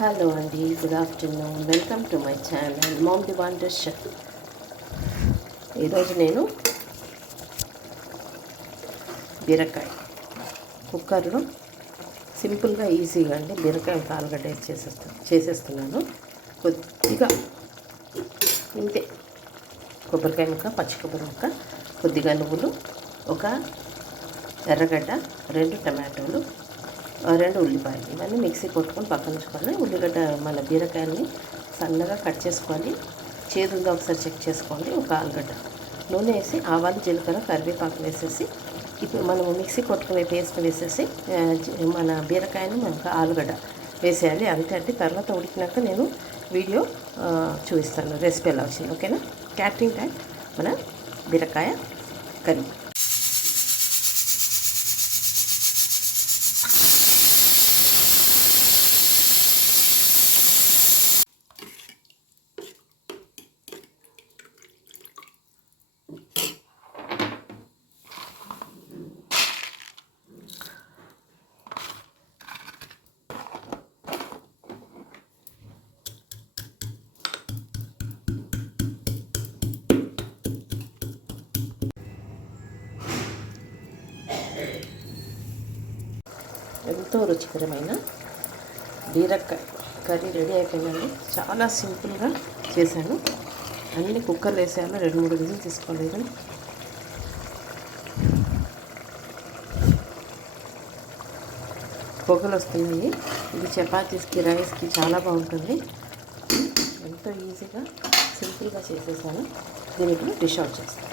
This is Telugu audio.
హలో అండి, good afternoon. Welcome to my channel ma'am the wonder chef. ఈరోజు నేను బీరకాయ కుక్కర్లో సింపుల్గా ఈజీగా అండి బీరకాయ ఆలుగడ్డ చేసేస్తున్నాను. కొద్దిగా ఇంతే కొబ్బరికాయ ముక్క, పచ్చి కొబ్బరి ముక్క, కొద్దిగా నువ్వులు, ఒక ఎర్రగడ్డ, 2 టమాటోలు, 2 ఉల్లిపాయలు, ఇవన్నీ మిక్సీ కొట్టుకొని పక్కన ఉంచుకోవాలి. ఉల్లిగడ్డ మన బీరకాయలని సన్నగా కట్ చేసుకోవాలి. చేదు ఉందో ఒకసారి చెక్ చేసుకోండి. ఒక ఆలుగడ్డ, నూనె వేసి ఆవాలు, జీలకర్ర, కరివేపాకు వేసేసి ఇప్పుడు మనం మిక్సీ కొట్టుకునే పేస్ట్ వేసేసి మన బీరకాయని మనకు ఆలుగడ్డ వేసేయాలి. అంతే అంటే తర్వాత ఉడికినాక నేను వీడియో చూపిస్తాను రెసిపీ ఎలా వచ్చింది. ఓకేనా? క్యాటరింగ్ టైం మన బీరకాయ కర్రీ. ఎంతో రుచికరమైన బీరకాయ కర్రీ రెడీ అయిపోయిందండి. చాలా సింపుల్గా చేశాను. అన్నీ కుక్కర్లో వేసేయాలి. 2-3 విజిల్ తీసుకోలేదు. పొగలు వస్తున్నాయి. ఇది చపాతీస్కి, రైస్కి చాలా బాగుంటుంది. ఎంతో ఈజీగా సింపుల్గా చేసేసాను. దీనికి డిష్ అవుట్ చేస్తాను.